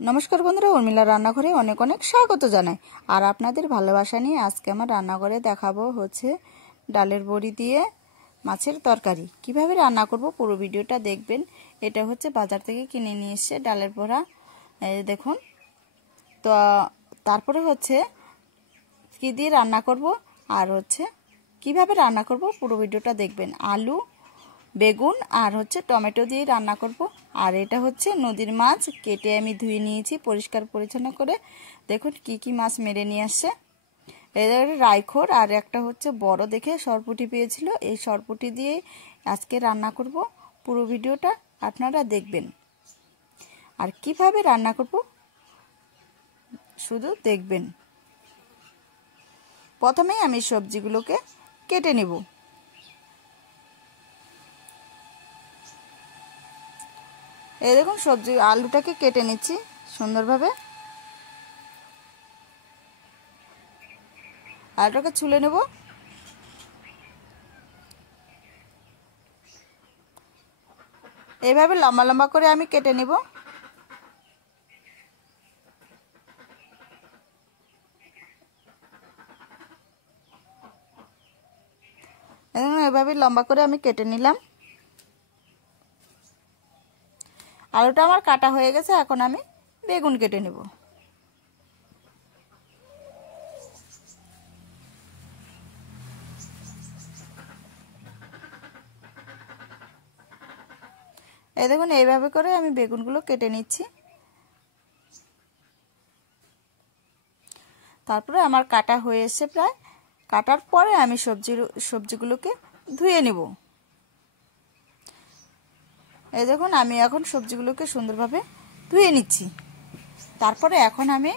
नमस्कार बंधुरा उर्मिला रान्नाघरे अनेक अनेक स्वागत जानाई और आपनादेर भालोबासा निये आजके आमार रान्नाघरे देखाबो होच्छे डालेर बड़ी दिये माछेर तरकारी किभाबे रान्ना करब पुरो भिडियोटा देखबेन। एटा होच्छे बाजार थेके किने निये एसेछे डालेर बड़ा देखुन। तो तारपरे होच्छे कि दिये रान्ना करब और होच्छे किभाबे रान्ना करब पुरो भिडियोटा देखबेन। आलू बेगुन और होच्छे टमेटो दिए रान्ना करब। और एटा होच्छे नदीर माछ केटे आमी धुए निएछि परिष्कार परिच्छन्न करे। देखुन की माछ मेरे निये आसछे एबारे रायखोर और एकटा होच्छे बड़ देखे सरपुटी पेयेछिलो। एई सरपुटी दिए आजके रान्ना करब पुरो भिडियोटा आपनारा देखबेन और किभाबे रान्ना करब शुधु देखबेन। प्रथमेई आमी सब्जिगुलोके केटे नेब। এই দেখুন সবজি আলুটাকে কেটে নিচ্ছি সুন্দরভাবে। আলুটাকে ছুলে নেব। এইভাবে লম্বা লম্বা করে আমি কেটে নেব। এইভাবে লম্বা করে আমি কেটে নিলাম। आलूटा आमार काटा हो गेছে এখন আমি বেগুন কেটে নেব। এই দেখুন এইভাবে করে আমি বেগুনগুলো কেটে নিচ্ছি। তারপরে আমার কাটা হয়ে এসে প্রায় কাটার পরে আমি সবজিগুলোকে ধুয়ে নেব। এই দেখুন আমি এখন সবজিগুলোকে সুন্দরভাবে ধুয়ে নিচ্ছি। তারপরে এখন আমি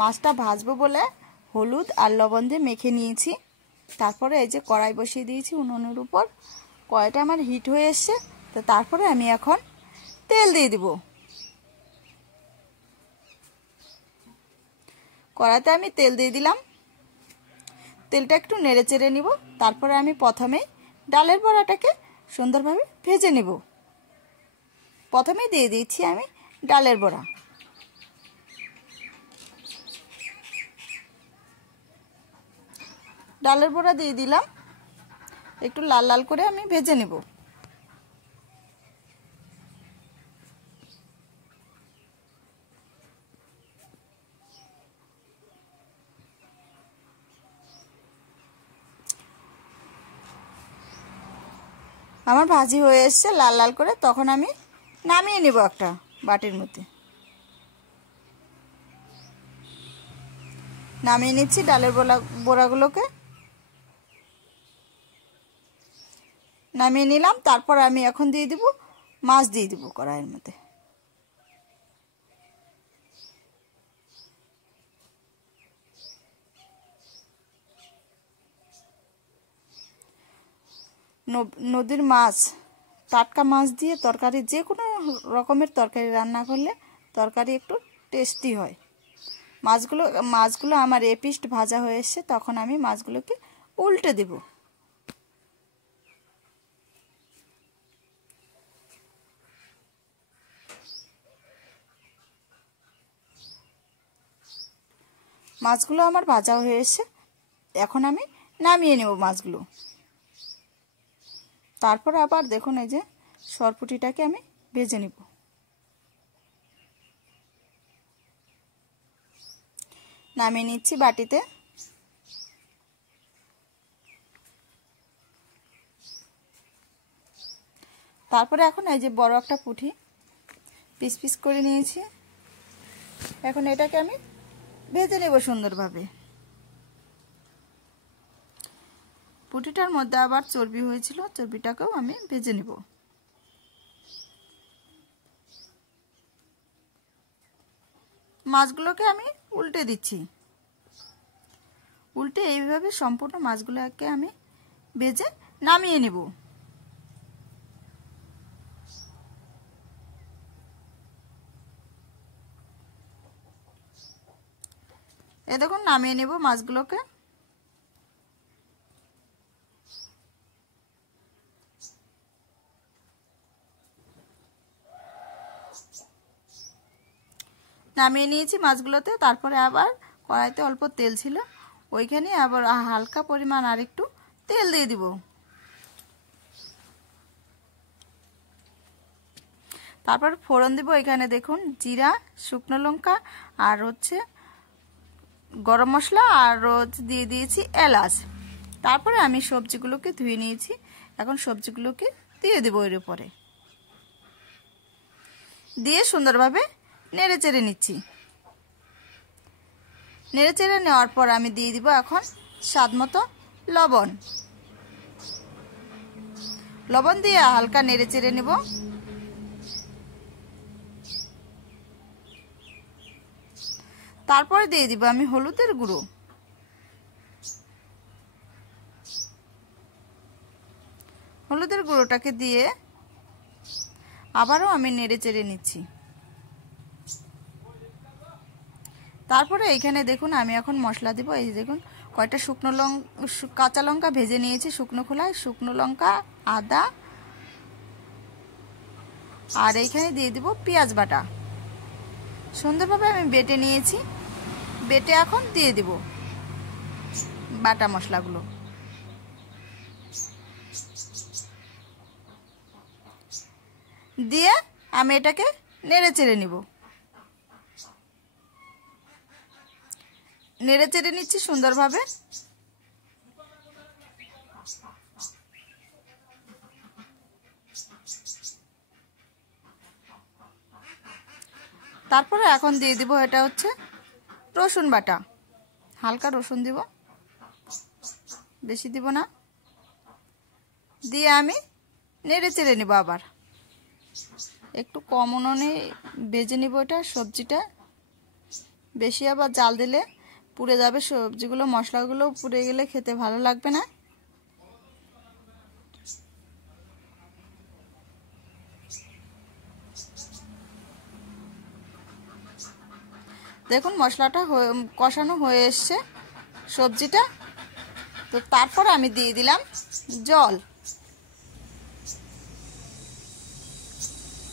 মাছটা ভাজবো বলে হলুদ আর লবণ দিয়ে মেখে নিয়েছি। তারপরে এই যে কড়াই বসিয়ে দিয়েছি উনুনের উপর। কড়াইটা আমার হিট হয়ে এসেছে। তো তারপরে আমি এখন তেল দিয়ে দিব। কড়াইতে আমি তেল দিয়ে দিলাম। তেলটা একটু নেড়ে চেড়ে নিব। তারপরে আমি প্রথমে ডালের বড়াটাকে সুন্দরভাবে ভেজে নেব। प्रथमे दिए दीची आमी डालेर बड़ा। डालेर बड़ा दिए दिलाम एकटू लाल लाल करे आमी भेजे नेब। आमार भाजी हये एसेछे लाल लाल करे तखन आमी नामिए नेब एकटा बाटिर मध्य। नामिए निচ্ছি डालेर বড়াগুলোকে नामिए নিলাম। তারপর আমি এখন দিয়ে দেব মাছ দিয়ে দেব কড়াইয়ের মধ্যে। নদীর মাছ টাটকা মাছ দিয়ে তরকারি যে কোনো রকমের তরকারি রান্না করলে তরকারি একটু টেস্টি হয়। মাছগুলো আমার এপিস্ট ভাজা হয়ে এসেছে তখন আমি মাছগুলোকে উল্টে দেব। মাছগুলো আমার ভাজা হয়ে এসেছে এখন আমি নামিয়ে নেব মাছগুলো। তারপর আবার দেখুন এই যে সরপুটিটাকে আমি ভেজে নিব। নামিয়ে নিচ্ছি বাটিতে। তারপরে এখন এই যে বড় একটা পুঁটি পিস পিস করে নিয়েছি। এখন এটাকে আমি ভেজে নেব সুন্দরভাবে। পুঁটিটার মধ্যে আবার চর্বি হয়েছিল চর্বিটাকেও আমি ভেজে নেব। মাছগুলোকে আমি উল্টে দিচ্ছি। উল্টে এইভাবে সম্পূর্ণ মাছগুলোকে আমি ভেজে নামিয়ে নেব। এই দেখুন নামিয়ে নেব মাছগুলোকে। নামিয়ে নিয়েছি মাছগুলোতে। তারপরে আবার কড়াইতে অল্প তেল ছিল, ওইখানে আবার হালকা পরিমাণ আর একটু তেল দিয়ে দিব। তারপর ফোড়ন দিব। এখানে দেখুন জিরা, শুকনো লঙ্কা আর হচ্ছে গরম মশলা আর দিয়ে দিয়েছি এলাচ। তারপরে আমি সবজিগুলোকে ধুয়ে নিয়েছি, এখন সবজিগুলোকে দিয়ে দেবো এর উপরে, দিয়ে সুন্দরভাবে নেড়ে চেড়ে নিচ্ছি। নেড়ে চেড়ে নেওয়ার পর আমি দিয়ে দিব এখন স্বাদ মতো লবণ। লবণ দিয়ে হালকা নেড়ে চেড়ে নেব। তারপরে দিয়ে দিব আমি হলুদের গুঁড়ো। হলুদের গুঁড়োটাকে দিয়ে আবারও আমি নেড়ে চেড়ে নিচ্ছি। তারপরে এইখানে দেখুন আমি এখন মশলা দিব। এই দেখুন কয়টা কাঁচা লঙ্কা ভেজে নিয়েছি শুকনো খোলায়, শুকনো লঙ্কা, আদা, আর এইখানে দিয়ে দিব পেঁয়াজ বাটা। সুন্দরভাবে আমি বেটে নিয়েছি, বেটে এখন দিয়ে দিব বাটা মশলাগুলো। দিয়ে আমি এটাকে নেড়ে চেড়ে নিব। নেড়ে চেড়ে নিচ্ছি সুন্দরভাবে। তারপরে এখন দিয়ে দিব এটা হচ্ছে রসুন বাটা। হালকা রসুন দিব, বেশি দিব না। দিয়ে আমি নেড়ে চেড়ে নিব। আবার একটু কম উনুনে ভেজে নিব এটা সবজিটা। বেশি আবার জাল দিলে পুড়ে যাবে সবজিগুলো, মশলাগুলো পুড়ে গেলে খেতে ভালো লাগবে না। দেখুন মশলাটা কষানো হয়ে এসছে সবজিটা। তো তারপর আমি দিয়ে দিলাম জল।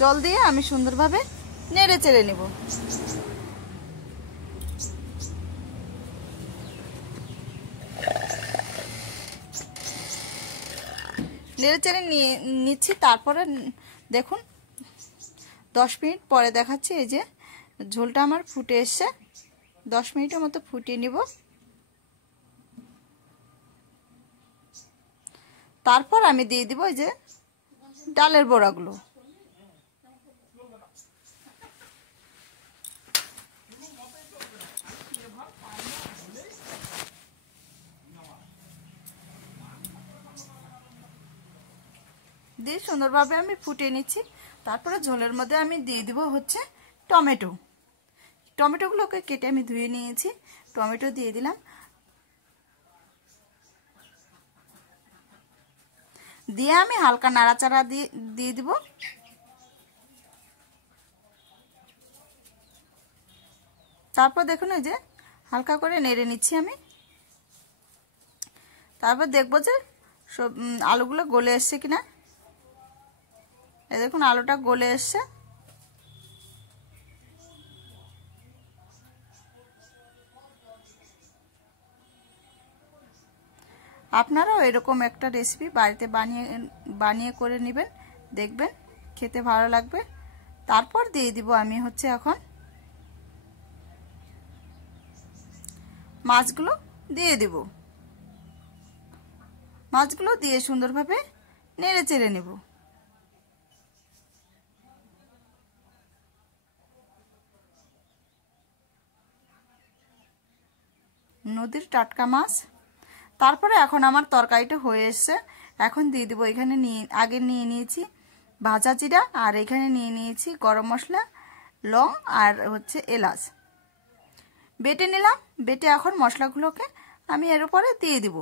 জল দিয়ে আমি সুন্দরভাবে নেড়ে চেড়ে নেব। নেড়ে চেড়ে নিচ্ছি। তারপরে দেখুন 10 মিনিট পরে দেখাচ্ছি। এই যে ঝোলটা আমার ফুটে এসছে। 10 মিনিটের মতো ফুটিয়ে নিব। তারপর আমি দিয়ে দিব এই যে ডালের বড়াগুলো। দিয়ে সুন্দরভাবে আমি ফুটিয়ে নিচ্ছি। তারপরে ঝোলের মধ্যে আমি দিয়ে দিব হচ্ছে টমেটো। টমেটোগুলোকে কেটে আমি ধুয়ে নিয়েছি, টমেটো দিয়ে দিলাম। দিয়ে আমি হালকা নাড়াচাড়া দিয়ে দিব। তারপর দেখুন এই যে হালকা করে নেড়ে নিচ্ছি আমি। তারপর দেখবো যে সব আলুগুলো গলে এসছে কিনা। এই দেখুন আলুটা গলে এসছে। আপনারাও এরকম একটা রেসিপি বাড়িতে বানিয়ে করে নেবেন, দেখবেন খেতে ভালো লাগবে। তারপর দিয়ে দিব আমি হচ্ছে এখন মাছগুলো দিয়ে দিব। মাছগুলো দিয়ে সুন্দরভাবে নেড়ে চেড়ে নেব। নদীর টাটকা মাছ। তারপরে এখন আমার তরকারিটা হয়ে এসছে। এখন দিয়ে দিব এখানে আগে নিয়ে নিয়েছি ভাজা জিরা, আর এখানে নিয়ে নিয়েছি গরম মশলা, লং আর হচ্ছে এলাচ বেটে নিলাম। বেটে এখন মশলাগুলোকে আমি এর উপরে দিয়ে দিব।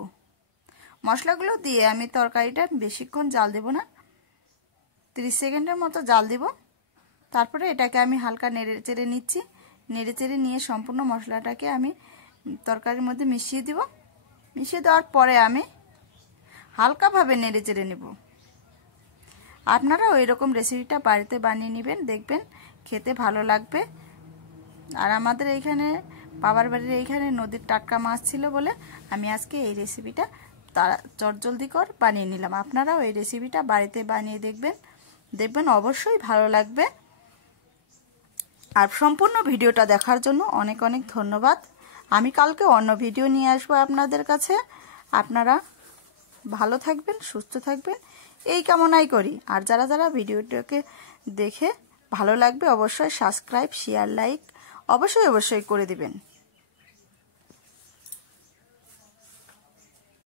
মশলাগুলো দিয়ে আমি তরকারিটা বেশিক্ষণ জাল দেব না, 30 সেকেন্ডের মতো জাল দিব। তারপরে এটাকে আমি হালকা নেড়ে চেড়ে নিচ্ছি। নেড়ে চেড়ে নিয়ে সম্পূর্ণ মশলাটাকে আমি তরকারির মধ্যে মিশিয়ে দিব। মিশিয়ে দেওয়ার পরে আমি হালকাভাবে নেড়ে চেড়ে নেব। আপনারা ওই রকম রেসিপিটা বাড়িতে বানিয়ে নেবেন, দেখবেন খেতে ভালো লাগবে। আর আমাদের এইখানে বাবার বাড়ির এইখানে নদীর টাটকা মাছ ছিল বলে আমি আজকে এই রেসিপিটা চটজলদিকর বানিয়ে নিলাম। আপনারাও এই রেসিপিটা বাড়িতে বানিয়ে দেখবেন অবশ্যই ভালো লাগবে। আর সম্পূর্ণ ভিডিওটা দেখার জন্য অনেক অনেক ধন্যবাদ। আমি কালকে অন্য ভিডিও নিয়ে আসবো আপনাদের কাছে। আপনারা ভালো থাকবেন, সুস্থ থাকবেন এই কামনাই করি। আর যারা যারা ভিডিওটাকে দেখে ভালো লাগবে অবশ্যই সাবস্ক্রাইব, শেয়ার, লাইক অবশ্যই করে দিবেন।